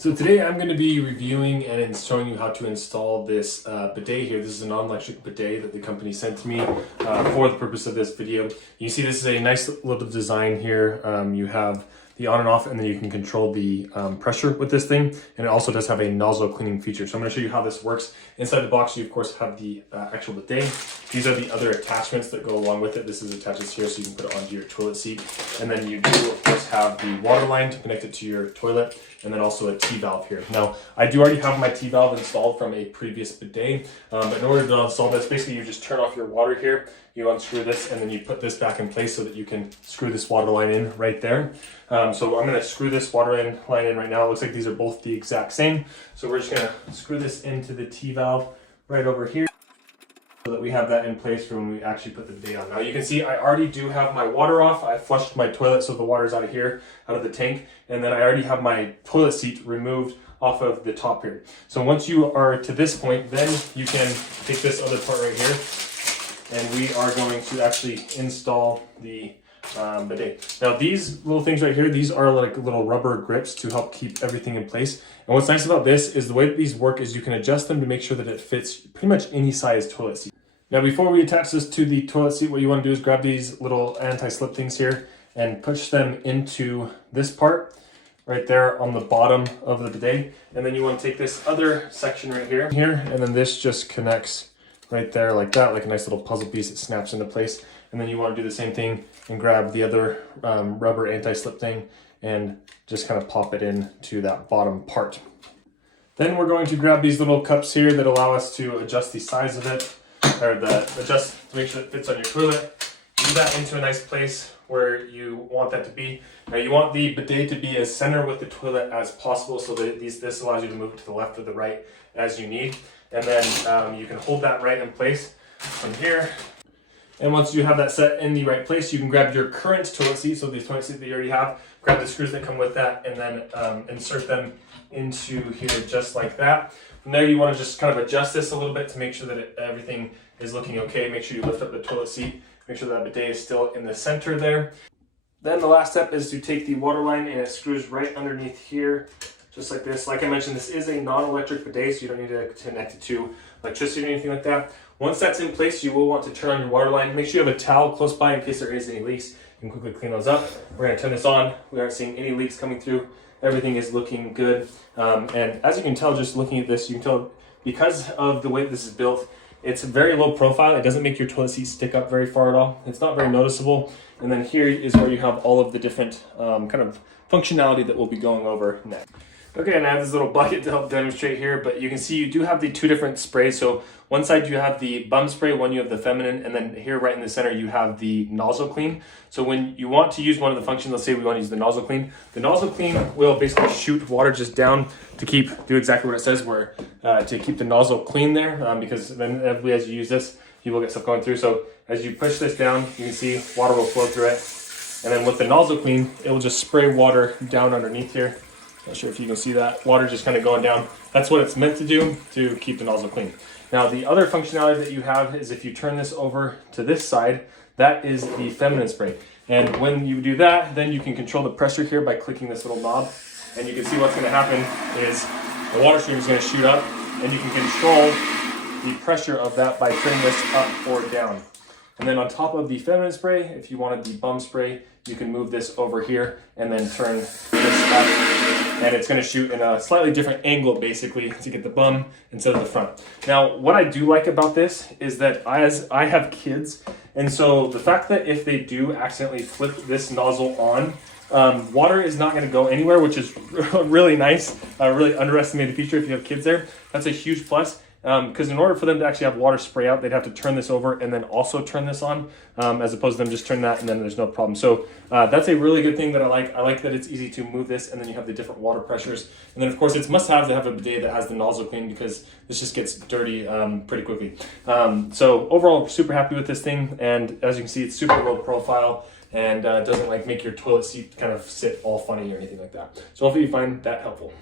So today I'm going to be reviewing and showing you how to install this bidet here. This is a non-electric bidet that the company sent to me for the purpose of this video. You see this is a nice little design here. You have the on and off, and then you can control the pressure with this thing. And it also does have a nozzle cleaning feature. So I'm going to show you how this works. Inside the box, you of course have the actual bidet. These are the other attachments that go along with it. This is attaches here so you can put it onto your toilet seat. And then you do of course have the water line to connect it to your toilet, and then also a T-valve here. Now, I do already have my T-valve installed from a previous bidet. In order to install this, basically you just turn off your water here, you unscrew this, and then you put this back in place so that you can screw this water line in right there. So I'm gonna screw this water line in right now. It looks like these are both the exact same. So we're just gonna screw this into the T-valve right over here, so that we have that in place for when we actually put the bidet on. Now you can see I already do have my water off. I flushed my toilet so the water's out of here, out of the tank, and then I already have my toilet seat removed off of the top here. So once you are to this point, then you can take this other part right here, and we are going to actually install the bidet. Now these little things right here, these are like little rubber grips to help keep everything in place. And what's nice about this is the way that these work is you can adjust them to make sure that it fits pretty much any size toilet seat. Now before we attach this to the toilet seat, what you want to do is grab these little anti-slip things here and push them into this part right there on the bottom of the bidet. And then you want to take this other section right here, and then this just connects right there like that, like a nice little puzzle piece. It snaps into place. And then you want to do the same thing and grab the other rubber anti-slip thing and just kind of pop it in to that bottom part. Then we're going to grab these little cups here that allow us to adjust the size of it, or adjust to make sure it fits on your toilet. Do that into a nice place where you want that to be. Now you want the bidet to be as center with the toilet as possible, so that this allows you to move it to the left or the right as you need. And then you can hold that right in place from here. And once you have that set in the right place, you can grab your current toilet seat, so the toilet seat that you already have, grab the screws that come with that, and then insert them into here just like that. From there, you want to just kind of adjust this a little bit to make sure that everything is looking okay. Make sure you lift up the toilet seat, make sure that bidet is still in the center there. Then the last step is to take the water line, and it screws right underneath here, just like this. Like I mentioned, this is a non-electric bidet, so you don't need to connect it to electricity or anything like that. Once that's in place, you will want to turn on your water line. Make sure you have a towel close by in case there is any leaks. You can quickly clean those up. We're going to turn this on. We aren't seeing any leaks coming through. Everything is looking good. And as you can tell, just looking at this, you can tell because of the way this is built, it's very low profile. It doesn't make your toilet seat stick up very far at all. It's not very noticeable. And then here is where you have all of the different kind of functionality that we'll be going over next. Okay, and I have this little bucket to help demonstrate here, but you can see you do have the two different sprays. So one side you have the bum spray, one you have the feminine, and then here right in the center you have the nozzle clean. So when you want to use one of the functions, let's say we want to use the nozzle clean will basically shoot water just down to do exactly what it says, where to keep the nozzle clean there, because then as you use this, you will get stuff going through. So as you push this down, you can see water will flow through it. And then with the nozzle clean, it will just spray water down underneath here. Not sure if you can see that. Water just kind of going down. That's what it's meant to do, to keep the nozzle clean. Now the other functionality that you have is if you turn this over to this side, that is the feminine spray. And when you do that, then you can control the pressure here by clicking this little knob. And you can see what's going to happen is the water stream is going to shoot up, and you can control the pressure of that by turning this up or down. And then on top of the feminine spray, if you wanted the bum spray, you can move this over here and then turn this up. And it's going to shoot in a slightly different angle, basically, to get the bum instead of the front. Now, what I do like about this is that as I have kids, and so the fact that if they do accidentally flip this nozzle on, water is not going to go anywhere, which is really nice, a really underestimated feature if you have kids there. That's a huge plus. Because in order for them to actually have water spray out, they'd have to turn this over and then also turn this on, as opposed to them just turn that and then there's no problem. So that's a really good thing that I like. I like that it's easy to move this, and then you have the different water pressures. And then of course it's must-have to have a bidet that has the nozzle clean, because this just gets dirty pretty quickly. So overall, super happy with this thing, and as you can see, it's super low profile and doesn't like make your toilet seat kind of sit all funny or anything like that. So hopefully you find that helpful.